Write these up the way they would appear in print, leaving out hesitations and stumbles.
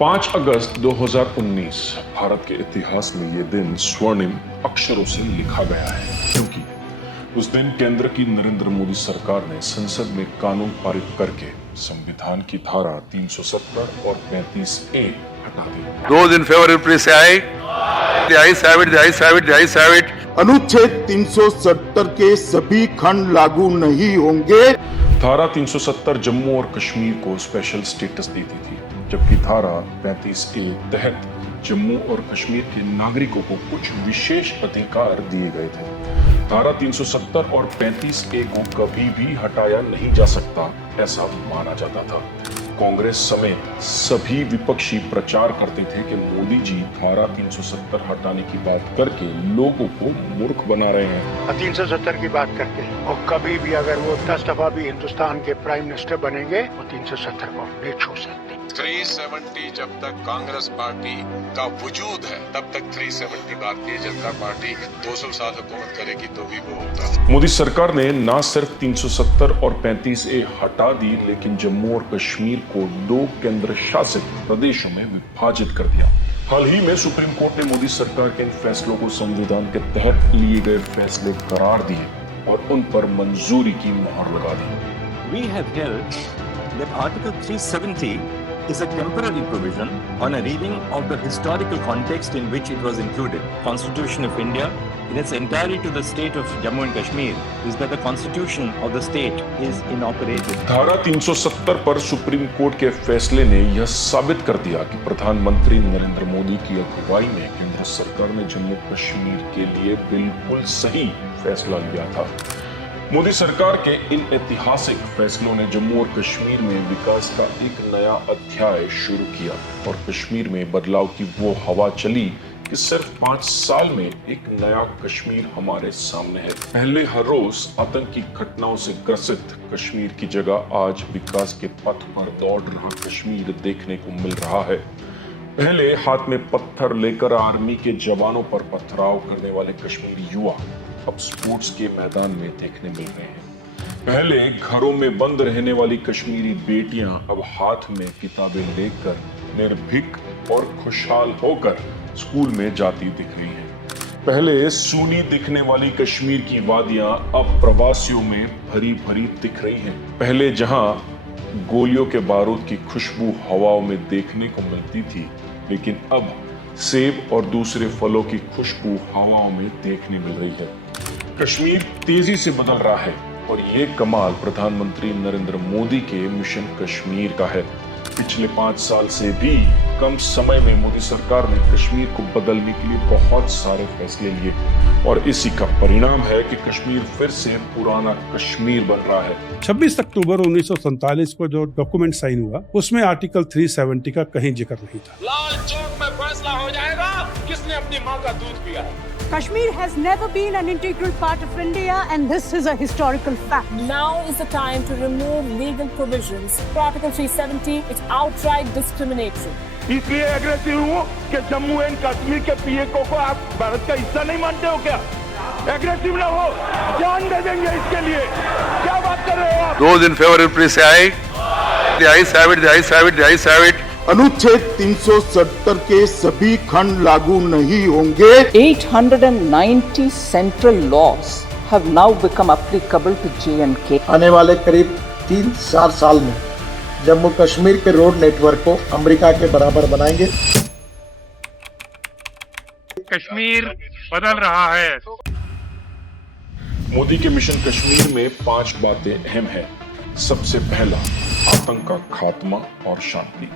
5 अगस्त 2019 भारत के इतिहास में ये दिन स्वर्णिम अक्षरों से लिखा गया है, क्योंकि उस दिन केंद्र की नरेंद्र मोदी सरकार ने संसद में कानून पारित करके संविधान की धारा 370 और 35A हटा दी। Those in favor, please say aye. The ayes have it. The ayes have it. The ayes have it. अनुच्छेद 370 के सभी खंड लागू नहीं होंगे। धारा 370 जम्मू और कश्मीर को स्पेशल स्टेटस देती थी, जबकि धारा 35A तहत जम्मू और कश्मीर के नागरिकों को कुछ विशेष अधिकार दिए गए थे। धारा 370 और 35A को कभी भी हटाया नहीं जा सकता, ऐसा माना जाता था। कांग्रेस समेत सभी विपक्षी प्रचार करते थे कि मोदी जी धारा 370 हटाने की बात करके लोगों को मूर्ख बना रहे हैं। 370 की बात करके और कभी भी अगर वो 10 दफा भी हिंदुस्तान के प्राइम मिनिस्टर बनेंगे वो 370 को नहीं छू सकते। 370 जब तक कांग्रेस पार्टी का वजूद है तब तक 370 भारतीय जनता पार्टी 200 साल हुकूमत करेगी तो भी वो होगा। मोदी सरकार ने न सिर्फ 370 और 35A हटा दी, लेकिन जम्मू और कश्मीर को 2 केंद्र शासित प्रदेशों में विभाजित कर दिया। हाल ही में सुप्रीम कोर्ट ने मोदी सरकार के इन फैसलों को संविधान के तहत लिए गए फैसले करार दिए और उन पर मंजूरी की मुहर लगा दी। We have held that Article 370 is a temporary provision on a reading of the historical context in which it was included. Constitution of India in its entirety to the state of Jammu and Kashmir is that the constitution of the state is inoperative. धारा 370 पर supreme court के फैसले ने यह साबित कर दिया कि प्रधानमंत्री नरेंद्र मोदी की अगुवाई में केंद्र सरकार ने जम्मू कश्मीर के लिए बिल्कुल सही फैसला लिया था। मोदी सरकार के इन ऐतिहासिक फैसलों ने जम्मू और कश्मीर में विकास का एक नया अध्याय शुरू किया और कश्मीर में बदलाव की वो हवा चली कि सिर्फ 5 साल में एक नया कश्मीर हमारे सामने है। पहले हर रोज आतंकी घटनाओं से ग्रसित कश्मीर की जगह आज विकास के पथ पर दौड़ रहा कश्मीर देखने को मिल रहा है। पहले हाथ में पत्थर लेकर आर्मी के जवानों पर पथराव करने वाले कश्मीरी युवा अब स्पोर्ट्स के मैदान में देखने मिल रहे हैं। पहले घरों में बंद रहने वाली कश्मीरी बेटियां अब हाथ में किताबें लेकर निर्भीक और खुशहाल होकर स्कूल में जाती दिख रही हैं। पहले सूनी दिखने वाली कश्मीर की वादियां अब प्रवासियों में भरी भरी दिख रही हैं। पहले जहां गोलियों के बारूद की खुशबू हवाओं में देखने को मिलती थी, लेकिन अब सेब और दूसरे फलों की खुशबू हवाओं में देखने मिल रही है। कश्मीर तेजी से बदल रहा है और ये कमाल प्रधानमंत्री नरेंद्र मोदी के मिशन कश्मीर का है। पिछले 5 साल से भी कम समय में मोदी सरकार ने कश्मीर को बदलने के लिए बहुत सारे फैसले लिए और इसी का परिणाम है कि कश्मीर फिर से पुराना कश्मीर बन रहा है। 26 अक्टूबर 1947 को जो डॉक्यूमेंट साइन हुआ उसमें आर्टिकल 370 का कहीं जिक्र नहीं था। लाल चौक में फैसला हो जाएगा किसने अपनी माँ का दूध पिया। Kashmir has never been an integral part of India and this is a historical fact. Now is the time to remove legal provisions. Article 370 is outright discriminatory. इसलिए एग्रेसिव हूँ कि जम्मू एंड कश्मीर के पीएको को आप भारत का हिस्सा नहीं मानते हो क्या? एग्रेसिव ना हो, जान दे देंगे इसके लिए। क्या बात कर रहे हो आप? Those in favor, please say aye. The ayes have it. The ayes have it. The ayes have it. अनुच्छेद 370 के सभी खंड लागू नहीं होंगे। 890 central laws have now become applicable to J&K. आने वाले करीब 3-4 साल में जम्मू कश्मीर के रोड नेटवर्क को अमेरिका के बराबर बनाएंगे। कश्मीर बदल रहा है। मोदी के मिशन कश्मीर में 5 बातें अहम हैं। सबसे पहला, आतंक का खात्मा और शांति।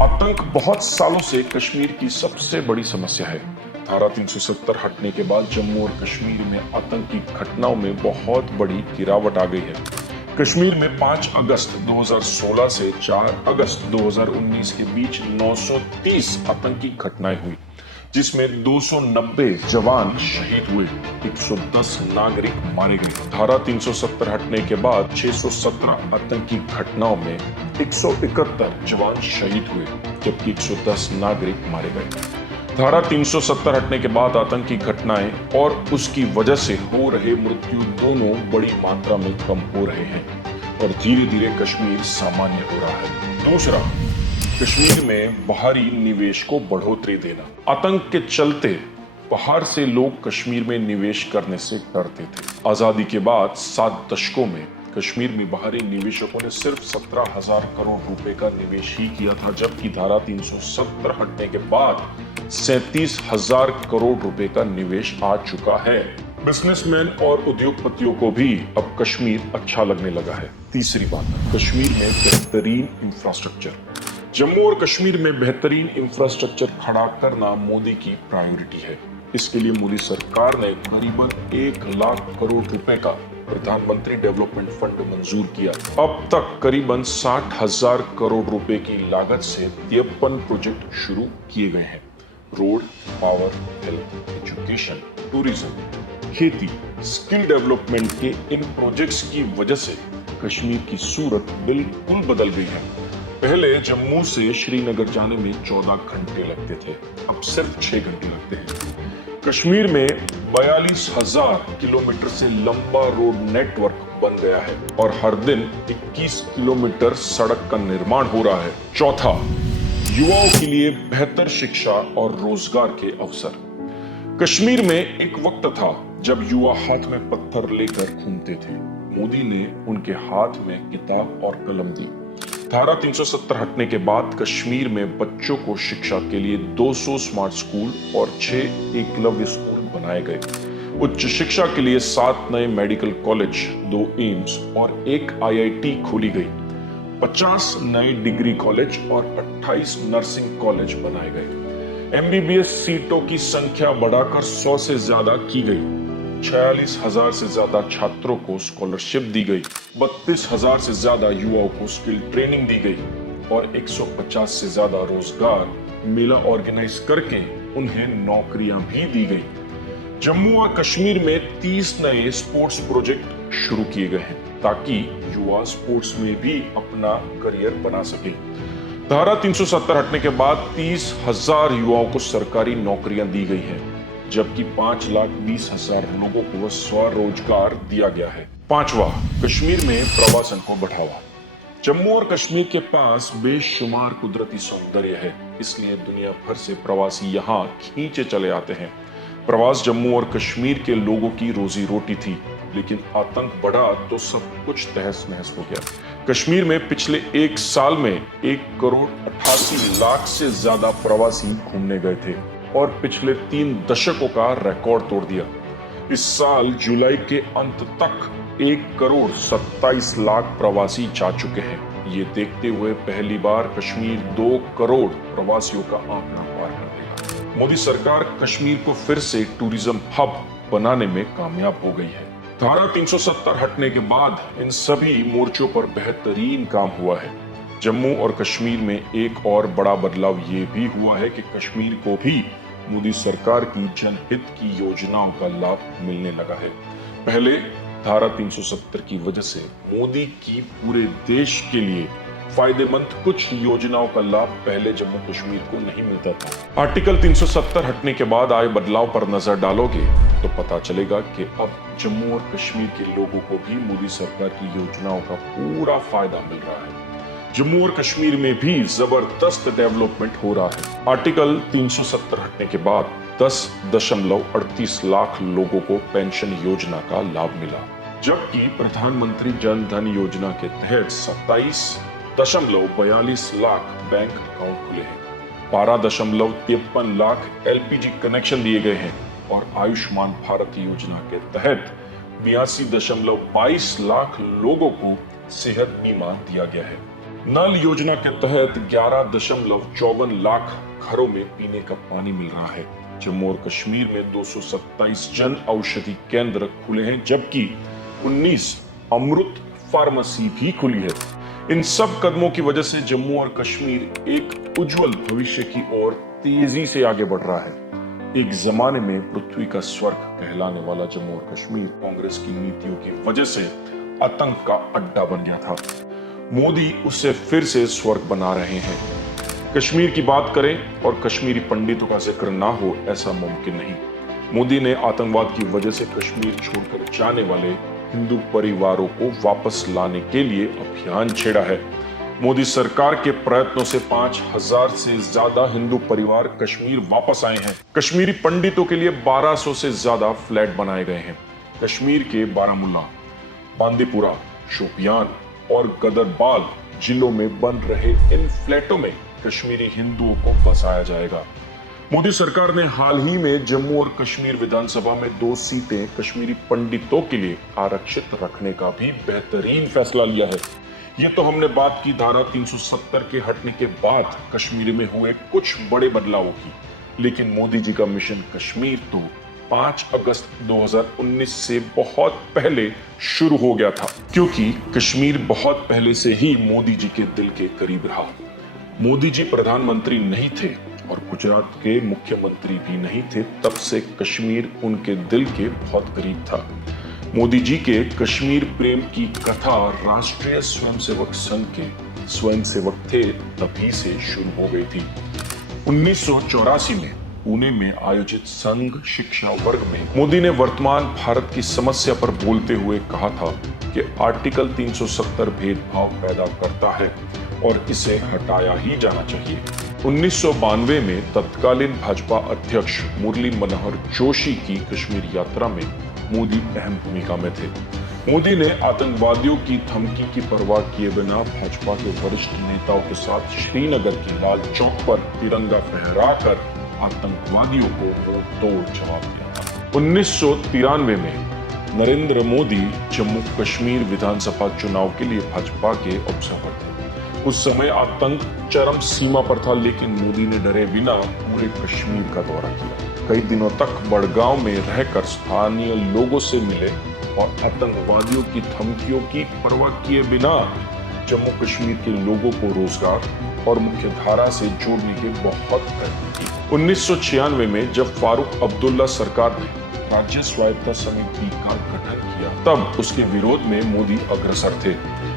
आतंक बहुत सालों से कश्मीर की सबसे बड़ी समस्या है। धारा 370 हटने के बाद जम्मू और कश्मीर में आतंकी घटनाओं में बहुत बड़ी गिरावट आ गई है। कश्मीर में 5 अगस्त 2016 से 4 अगस्त 2019 के बीच 930 आतंकी घटनाएं हुई, जिसमें 290 जवान शहीद हुए, 110 नागरिक मारे गए। धारा 370 हटने के बाद 617 आतंकी घटनाओं में 171 जवान शहीद हुए, जबकि 110 नागरिक मारे गए। धारा 370 हटने के बाद आतंकी घटनाएं और उसकी वजह से हो रहे मृत्यु दोनों बड़ी मात्रा में कम हो रहे हैं और धीरे धीरे कश्मीर सामान्य हो रहा है। दूसरा, कश्मीर में बाहरी निवेश को बढ़ोतरी देना। आतंक के चलते बाहर से लोग कश्मीर में निवेश करने से डरते थे। आजादी के बाद 7 दशकों में कश्मीर में बाहरी निवेशकों ने सिर्फ 17,000 करोड़ रुपए का निवेश ही किया था, जबकि धारा 370 हटने के बाद 37,000 करोड़ रुपए का निवेश आ चुका है। बिजनेसमैन और उद्योगपतियों को भी अब कश्मीर अच्छा लगने लगा है। तीसरी बात, कश्मीर में बेहतरीन इंफ्रास्ट्रक्चर। जम्मू और कश्मीर में बेहतरीन इंफ्रास्ट्रक्चर खड़ा करना मोदी की प्रायोरिटी है। इसके लिए मोदी सरकार ने करीबन 1 लाख करोड़ रुपए का प्रधानमंत्री डेवलपमेंट फंड मंजूर किया। अब तक करीबन 60,000 करोड़ रुपए की लागत से 53 प्रोजेक्ट शुरू किए गए हैं। Road, power, health, education, tourism, खेती, स्किल डेवलपमेंट के इन प्रोजेक्ट्स की वजह से कश्मीर की सूरत बिल्कुल बदल गई है। पहले जम्मू से श्रीनगर जाने में 14 घंटे लगते थे, अब सिर्फ 6 घंटे लगते हैं। कश्मीर में 42,000 किलोमीटर से लंबा रोड नेटवर्क बन गया है और हर दिन 21 किलोमीटर सड़क का निर्माण हो रहा है। चौथा, युवाओं के लिए बेहतर शिक्षा और रोजगार के अवसर। कश्मीर में एक वक्त था जब युवा हाथ में पत्थर लेकर घूमते थे। मोदी ने उनके हाथ में किताब और कलम दी। धारा 370 हटने के बाद कश्मीर में बच्चों को शिक्षा के लिए 200 स्मार्ट स्कूल और 6 एकलव्य स्कूल बनाए गए। उच्च शिक्षा के लिए 7 नए मेडिकल कॉलेज, 2 एम्स और 1 IIT खोली गई। 50 नए डिग्री कॉलेज और 28 नर्सिंग कॉलेज बनाए गए। MBBS सीटों की संख्या बढ़ाकर 100 से ज्यादा की गई। 46,000 से ज्यादा छात्रों को स्कॉलरशिप दी गई। 32,000 से ज्यादा युवाओं को स्किल ट्रेनिंग दी गई और 150 से ज्यादा रोजगार मेला ऑर्गेनाइज करके उन्हें नौकरियां भी दी गई। जम्मू और कश्मीर में 30 नए स्पोर्ट्स प्रोजेक्ट शुरू किए गए हैं ताकि युवा स्पोर्ट्स में भी अपना करियर बना सके। धारा 370 हटने के बाद 30,000 युवाओं को सरकारी नौकरियां दी गई हैं, जबकि 5,20,000 लोगों को स्वरोजगार दिया गया है। पांचवा, कश्मीर में प्रवासन को बढ़ावा। जम्मू और कश्मीर के पास बेशुमार कुदरती सौंदर्य है, इसलिए दुनिया भर से प्रवासी यहाँ खींचे चले आते हैं। प्रवास जम्मू और कश्मीर के लोगों की रोजी रोटी थी, लेकिन आतंक बढ़ा तो सब कुछ तहस नहस हो गया। कश्मीर में पिछले 1 साल में 1,88 लाख से ज्यादा प्रवासी घूमने गए थे और पिछले 3 दशकों का रिकॉर्ड तोड़ दिया। इस साल जुलाई के अंत तक 1,27 लाख प्रवासी जा चुके हैं। ये देखते हुए पहली बार कश्मीर 2 करोड़ प्रवासियों का आंकड़ा पार कर देगा। मोदी सरकार कश्मीर को फिर से टूरिज्म हब बनाने में कामयाब हो गई है। धारा 370 हटने के बाद इन सभी मोर्चों पर बेहतरीन काम हुआ है। जम्मू और कश्मीर में एक और बड़ा बदलाव ये भी हुआ है कि कश्मीर को भी मोदी सरकार की जनहित की योजनाओं का लाभ मिलने लगा है। पहले धारा 370 की वजह से मोदी की पूरे देश के लिए फायदेमंद कुछ योजनाओं का लाभ पहले जम्मू कश्मीर को नहीं मिलता था। आर्टिकल 370 हटने के बाद आए बदलाव पर नजर डालोगे तो पता चलेगा कि अब जम्मू और कश्मीर के लोगों को भी मोदी सरकार की योजनाओं का पूरा फायदा मिल रहा है। जम्मू और कश्मीर में भी जबरदस्त डेवलपमेंट हो रहा है। आर्टिकल 370 हटने के बाद 10.38 लाख लोगों को पेंशन योजना का लाभ मिला, जबकि प्रधानमंत्री जन धन योजना के तहत 27.42 लाख बैंक अकाउंट खुले हैं। 12.53 लाख LPG कनेक्शन दिए गए हैं और आयुष्मान भारत योजना के तहत 82.22 लाख लोगों को सेहत बीमा दिया गया है। नल योजना के तहत 11.54 लाख घरों में पीने का पानी मिल रहा है। जम्मू और कश्मीर में 227 जन औषधि केंद्र खुले हैं, जबकि 19 अमृत फार्मेसी भी खुली है। इन सब कदमों की वजह से जम्मू और कश्मीर एक उज्जवल भविष्य की ओर तेजी से आगे बढ़ रहा है। एक जमाने में पृथ्वी का स्वर्ग कहलाने वाला जम्मू और कश्मीर कांग्रेस की नीतियों की वजह से आतंक का अड्डा बन गया था। मोदी उसे फिर से स्वर्ग बना रहे हैं। कश्मीर की बात करें और कश्मीरी पंडितों का जिक्र ना हो, ऐसा मुमकिन नहीं। मोदी ने आतंकवाद की वजह से कश्मीर छोड़कर जाने वाले हिंदू परिवारों को वापस लाने के लिए अभियान छेड़ा है। मोदी सरकार के प्रयत्नों से 5,000 से ज्यादा हिंदू परिवार कश्मीर वापस आए हैं। कश्मीरी पंडितों के लिए 1200 से ज्यादा फ्लैट बनाए गए हैं। कश्मीर के बारामूला, बांदीपुरा, शोपियान और गदरबाल जिलों में बन रहे इन फ्लैटों में कश्मीरी हिंदुओं को बसाया जाएगा। मोदी सरकार ने हाल ही में जम्मू और कश्मीर विधानसभा में 2 सीटें कश्मीरी पंडितों के लिए आरक्षित रखने का भी बेहतरीन फैसला लिया है। ये तो हमने बात की धारा 370 के हटने के बाद कश्मीर में हुए कुछ बड़े बदलावों की, लेकिन मोदी जी का मिशन कश्मीर तो 5 अगस्त 2019 से बहुत पहले शुरू हो गया था, क्योंकि कश्मीर बहुत पहले से ही मोदी जी के दिल के करीब रहा। मोदी जी प्रधानमंत्री नहीं थे और गुजरात के मुख्यमंत्री भी नहीं थे, तब से कश्मीर उनके दिल के बहुत करीब था। मोदी जी के कश्मीर प्रेम की कथा राष्ट्रीय स्वयंसेवक संघ के स्वयंसेवक थे तभी से शुरू हो गई थी। 1984 में पुणे में आयोजित संघ शिक्षा वर्ग में मोदी ने वर्तमान भारत की समस्या पर बोलते हुए कहा था कि आर्टिकल 370 भेदभाव पैदा करता है और इसे हटाया ही जाना चाहिए। 1992 में तत्कालीन भाजपा अध्यक्ष मुरली मनोहर जोशी की कश्मीर यात्रा में मोदी अहम भूमिका में थे। मोदी ने आतंकवादियों की धमकी की परवाह किए बिना भाजपा के वरिष्ठ नेताओं के साथ श्रीनगर की लाल चौक पर तिरंगा फहराकर आतंकवादियों को मुंहतोड़ जवाब दिया था। 1993 में नरेंद्र मोदी जम्मू कश्मीर विधानसभा चुनाव के लिए भाजपा के ऑब्जर्वर थे। उस समय आतंक चरम सीमा पर था, लेकिन मोदी ने डरे बिना पूरे कश्मीर का दौरा किया। कई दिनों तक बड़गांव में रहकर स्थानीय लोगों से मिले और आतंकवादियों की धमकियों की परवाह किए बिना जम्मू कश्मीर के लोगों को रोजगार और मुख्य धारा से जोड़ने के बहुत प्रयत्न किए। 1996 में जब फारूक अब्दुल्ला सरकार ने राज्य स्वायत्ता समिति का गठन किया, तब उसके विरोध में मोदी अग्रसर थे।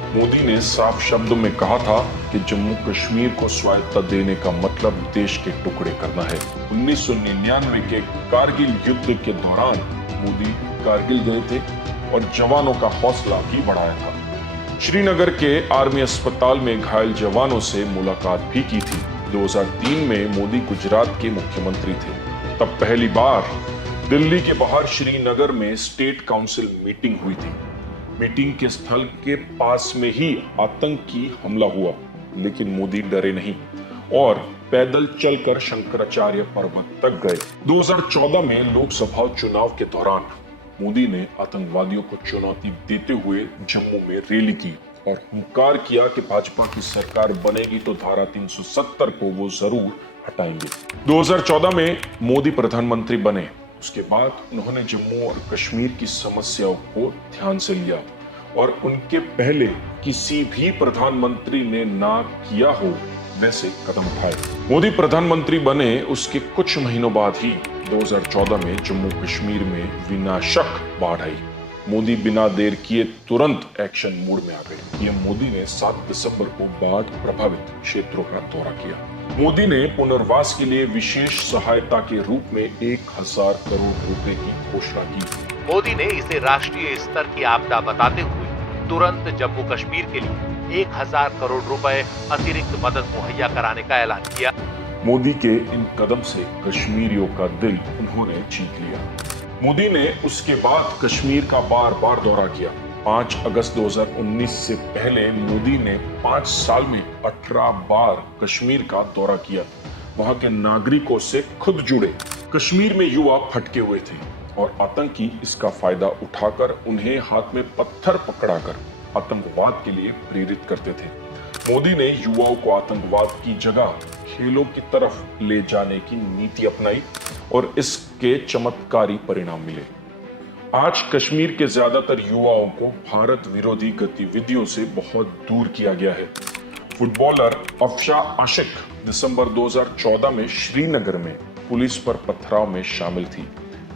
मोदी ने साफ शब्दों में कहा था कि जम्मू कश्मीर को स्वायत्ता देने का मतलब देश के टुकड़े करना है। 1999 के कारगिल युद्ध के दौरान मोदी कारगिल गए थे और जवानों का हौसला भी बढ़ाया था। श्रीनगर के आर्मी अस्पताल में घायल जवानों से मुलाकात भी की थी। 2003 में मोदी गुजरात के मुख्यमंत्री थे। तब पहली बार दिल्ली के बाहर श्रीनगर में स्टेट काउंसिल मीटिंग हुई थी। मीटिंग के स्थल के पास में ही आतंकी हमला हुआ, लेकिन मोदी डरे नहीं और पैदल चलकर शंकराचार्य पर्वत तक गए। 2014 में लोकसभा चुनाव के दौरान मोदी ने आतंकवादियों को चुनौती देते हुए जम्मू में रैली की और हुंकार किया कि भाजपा की सरकार बनेगी तो धारा 370 को वो जरूर हटाएंगे। 2014 में मोदी प्रधानमंत्री बने। उसके बाद उन्होंने जम्मू और कश्मीर की समस्याओं को ध्यान से लिया और उनके पहले किसी भी प्रधानमंत्री ने ना किया हो वैसे कदम उठाए। मोदी प्रधानमंत्री बने उसके कुछ महीनों बाद ही 2014 में जम्मू कश्मीर में विनाशक बाढ़ आई। मोदी बिना देर किए तुरंत एक्शन मोड में आ गए। पीएम मोदी ने 7 दिसंबर को बाढ़ प्रभावित क्षेत्रों का दौरा किया। मोदी ने पुनर्वास के लिए विशेष सहायता के रूप में 1000 करोड़ रुपए की घोषणा की। मोदी ने इसे राष्ट्रीय स्तर की आपदा बताते हुए तुरंत जम्मू कश्मीर के लिए 1000 करोड़ रुपए अतिरिक्त मदद मुहैया कराने का ऐलान किया। मोदी के इन कदम से कश्मीरियों का दिल उन्होंने जीत लिया। मोदी ने उसके बाद कश्मीर का बार बार दौरा किया। 5 अगस्त 2019 से पहले मोदी ने 5 साल में 18 बार कश्मीर का दौरा किया। वहां के नागरिकों से खुद जुड़े। कश्मीर में युवा भटके हुए थे और आतंकी इसका फायदा उठाकर उन्हें हाथ में पत्थर पकड़ाकर आतंकवाद के लिए प्रेरित करते थे। मोदी ने युवाओं को आतंकवाद की जगह खेलों की तरफ ले जाने की नीति अपनाई और इसके चमत्कारी परिणाम मिले। आज कश्मीर के ज्यादातर युवाओं को भारत विरोधी गतिविधियों से बहुत दूर किया गया है। फुटबॉलर अफशा आशिक दिसंबर 2014 में श्रीनगर में पुलिस पर पथराव में शामिल थी,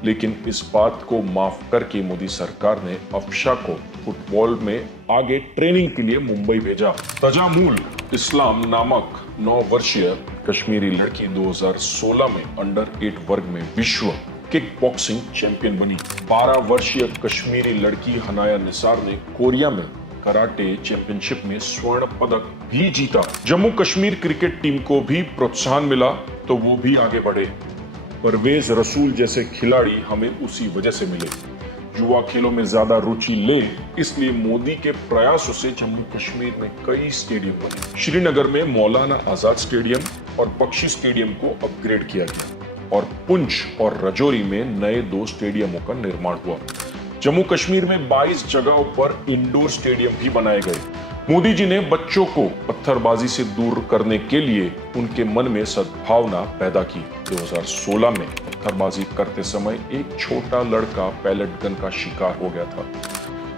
लेकिन इस बात को माफ करके मोदी सरकार ने अफशा को फुटबॉल में आगे ट्रेनिंग के लिए मुंबई भेजा। तजामुल इस्लाम नामक 9 वर्षीय कश्मीरी लड़की 2016 में अंडर 8 वर्ग में विश्व किक बॉक्सिंग चैंपियन बनी। 12 वर्षीय कश्मीरी लड़की हनाया निसार ने कोरिया में कराटे चैंपियनशिप में स्वर्ण पदक भी जीता। जम्मू कश्मीर क्रिकेट टीम को भी प्रोत्साहन मिला तो वो भी आगे बढ़े। परवेज रसूल जैसे खिलाड़ी हमें उसी वजह से मिले। युवा खेलों में ज्यादा रुचि ले, इसलिए मोदी के प्रयासों से जम्मू कश्मीर में कई स्टेडियम बने। श्रीनगर में मौलाना आजाद स्टेडियम और बख्शी स्टेडियम को अपग्रेड किया गया और पुंछ और रजौरी में नए 2 स्टेडियमों का निर्माण हुआ। जम्मू कश्मीर में 22 जगहों पर इंडोर स्टेडियम भी बनाए गए। मोदी जी ने बच्चों को पत्थरबाजी से दूर करने के लिए उनके मन में सद्भावना पैदा की। 2016 में पत्थरबाजी करते समय एक छोटा लड़का पैलेट गन का शिकार हो गया था।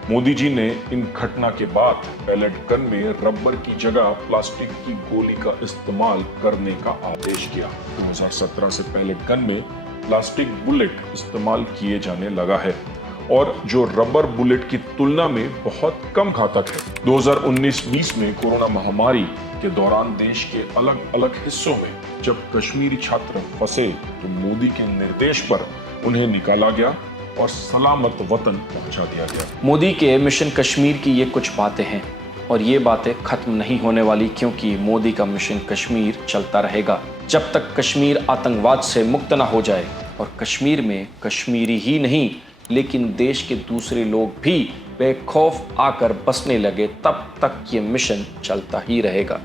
मोदी जी ने इन घटना के बाद पैलेट गन में रबर की जगह प्लास्टिक की गोली का इस्तेमाल करने का आदेश किया। 2017 से पैलेट गन में प्लास्टिक बुलेट इस्तेमाल किए जाने लगा है और जो रबर बुलेट की तुलना में बहुत कम घातक है। 2019-20 में कोरोना महामारी के दौरान देश के अलग अलग हिस्सों में जब कश्मीरी छात्र फंसे तो मोदी के निर्देश पर उन्हें निकाला गया और सलामत वतन पहुंचा दिया गया। मोदी के मिशन कश्मीर की ये कुछ बातें हैं और ये बातें खत्म नहीं होने वाली, क्योंकि मोदी का मिशन कश्मीर चलता रहेगा जब तक कश्मीर आतंकवाद से मुक्त न हो जाए और कश्मीर में कश्मीरी ही नहीं लेकिन देश के दूसरे लोग भी बेखौफ आकर बसने लगे, तब तक ये मिशन चलता ही रहेगा।